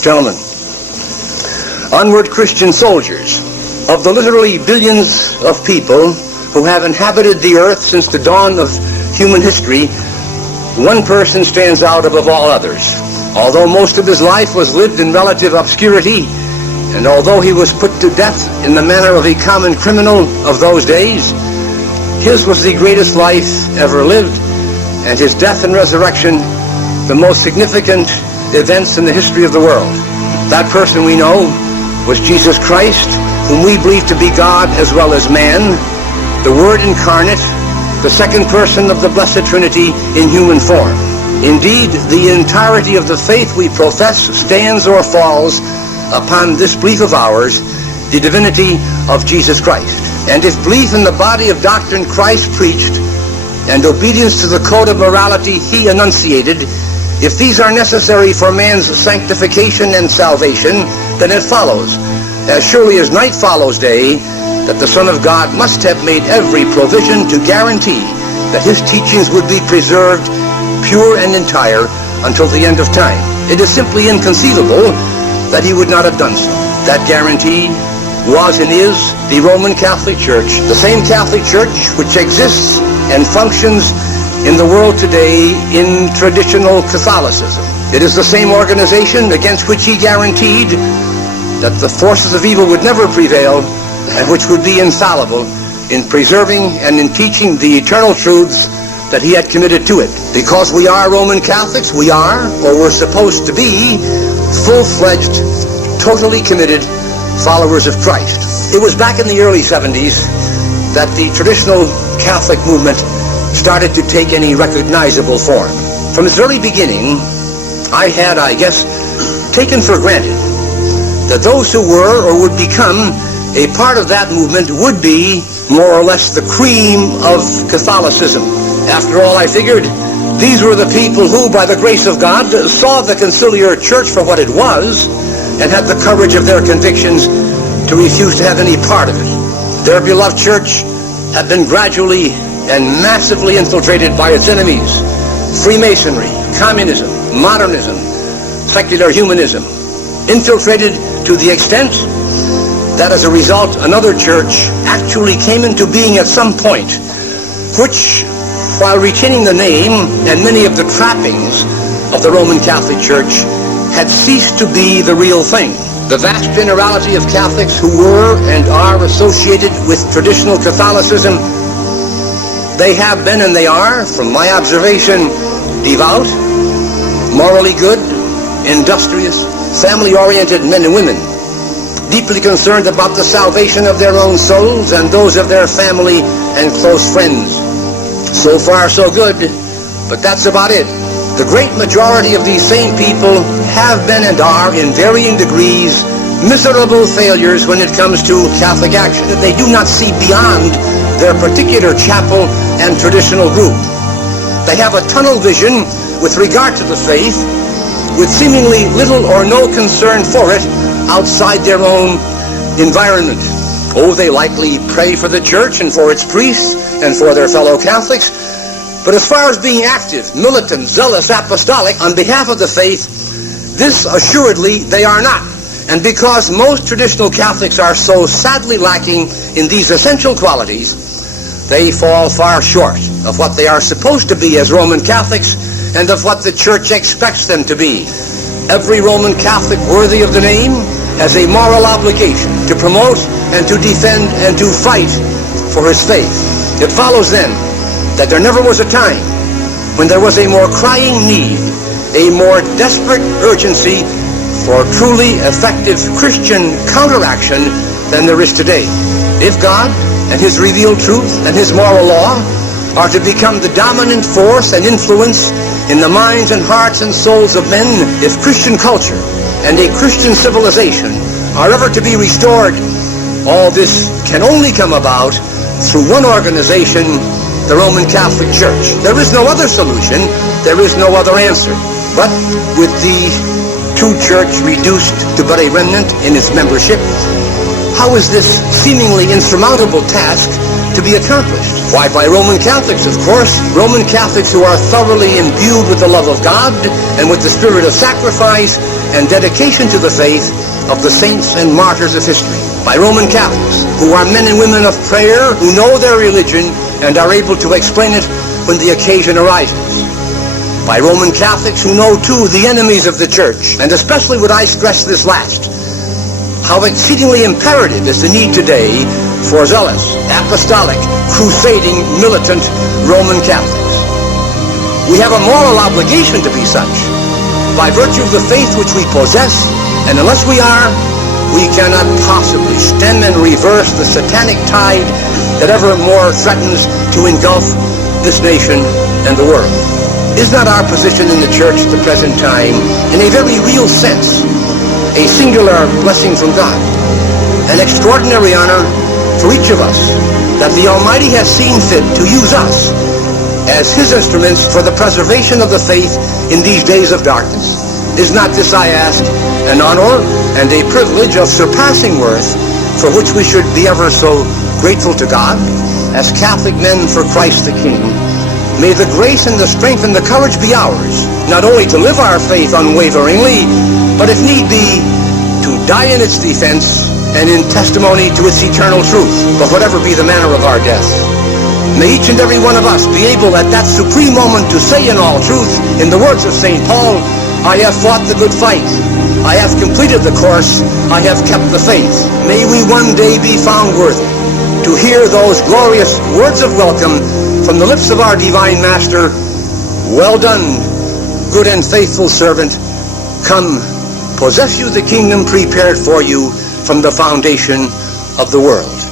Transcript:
Gentlemen, Onward Christian Soldiers, of the literally billions of people who have inhabited the earth since the dawn of human history, one person stands out above all others. Although most of his life was lived in relative obscurity, and although he was put to death in the manner of a common criminal of those days, his was the greatest life ever lived, and his death and resurrection the most significant events in the history of the world. That person we know was Jesus Christ, whom we believe to be God as well as man, the Word incarnate, the second person of the Blessed Trinity in human form. Indeed, the entirety of the faith we profess stands or falls upon this belief of ours, the divinity of Jesus Christ. And if belief in the body of doctrine Christ preached and obedience to the code of morality he enunciated, if these are necessary for man's sanctification and salvation, then it follows, as surely as night follows day, that the Son of God must have made every provision to guarantee that his teachings would be preserved pure and entire until the end of time. It is simply inconceivable that he would not have done so. That guarantee was and is the Roman Catholic Church, the same Catholic Church which exists and functions in the world today in traditional Catholicism. It is the same organization against which he guaranteed that the forces of evil would never prevail and which would be infallible in preserving and in teaching the eternal truths that he had committed to it. Because we are Roman Catholics, we are, or we're supposed to be, full-fledged, totally committed followers of Christ. It was back in the early 70s that the traditional Catholic movement started to take any recognizable form. From its early beginning, I had, I guess, taken for granted that those who were or would become a part of that movement would be more or less the cream of Catholicism. After all, I figured these were the people who, by the grace of God, saw the conciliar church for what it was and had the courage of their convictions to refuse to have any part of it. Their beloved church had been gradually and massively infiltrated by its enemies: Freemasonry, communism, modernism, secular humanism, infiltrated to the extent that as a result another church actually came into being at some point, which, while retaining the name and many of the trappings of the Roman Catholic Church, had ceased to be the real thing. The vast generality of Catholics who were and are associated with traditional Catholicism, they have been and they are, from my observation, devout, morally good, industrious, family-oriented men and women, deeply concerned about the salvation of their own souls and those of their family and close friends. So far, so good, but that's about it. The great majority of these same people have been and are, in varying degrees, miserable failures when it comes to Catholic action. They do not see beyond their particular chapel and traditional group. They have a tunnel vision with regard to the faith, with seemingly little or no concern for it outside their own environment. Oh, they likely pray for the church and for its priests and for their fellow Catholics, but as far as being active, militant, zealous, apostolic on behalf of the faith, this assuredly they are not. And because most traditional Catholics are so sadly lacking in these essential qualities, they fall far short of what they are supposed to be as Roman Catholics and of what the Church expects them to be. Every Roman Catholic worthy of the name has a moral obligation to promote and to defend and to fight for his faith. It follows then that there never was a time when there was a more crying need, a more desperate urgency for truly effective Christian counteraction than there is today. If God and his revealed truth and his moral law are to become the dominant force and influence in the minds and hearts and souls of men, if Christian culture and a Christian civilization are ever to be restored, all this can only come about through one organization, the Roman Catholic Church. There is no other solution, there is no other answer. But with the true church reduced to but a remnant in its membership, how is this seemingly insurmountable task to be accomplished? Why, by Roman Catholics, of course. Roman Catholics who are thoroughly imbued with the love of God and with the spirit of sacrifice and dedication to the faith of the saints and martyrs of history, by Roman Catholics, who are men and women of prayer, who know their religion and are able to explain it when the occasion arises, by Roman Catholics who know too the enemies of the Church, and especially would I stress this last, how exceedingly imperative is the need today for zealous, apostolic, crusading, militant Roman Catholics. We have a moral obligation to be such, by virtue of the faith which we possess, and unless we are, we cannot possibly stem and reverse the satanic tide that evermore threatens to engulf this nation and the world. Is not our position in the Church at the present time, in a very real sense, a singular blessing from God, an extraordinary honor for each of us, that the Almighty has seen fit to use us as His instruments for the preservation of the faith in these days of darkness? Is not this, I ask, an honor and a privilege of surpassing worth, for which we should be ever so grateful to God? As Catholic men for Christ the King, may the grace and the strength and the courage be ours, not only to live our faith unwaveringly, but if need be, to die in its defense and in testimony to its eternal truth, but whatever be the manner of our death. May each and every one of us be able at that supreme moment to say in all truth, in the words of St. Paul, I have fought the good fight, I have completed the course, I have kept the faith. May we one day be found worthy to hear those glorious words of welcome from the lips of our Divine Master, well done, good and faithful servant, come, possess you the kingdom prepared for you from the foundation of the world.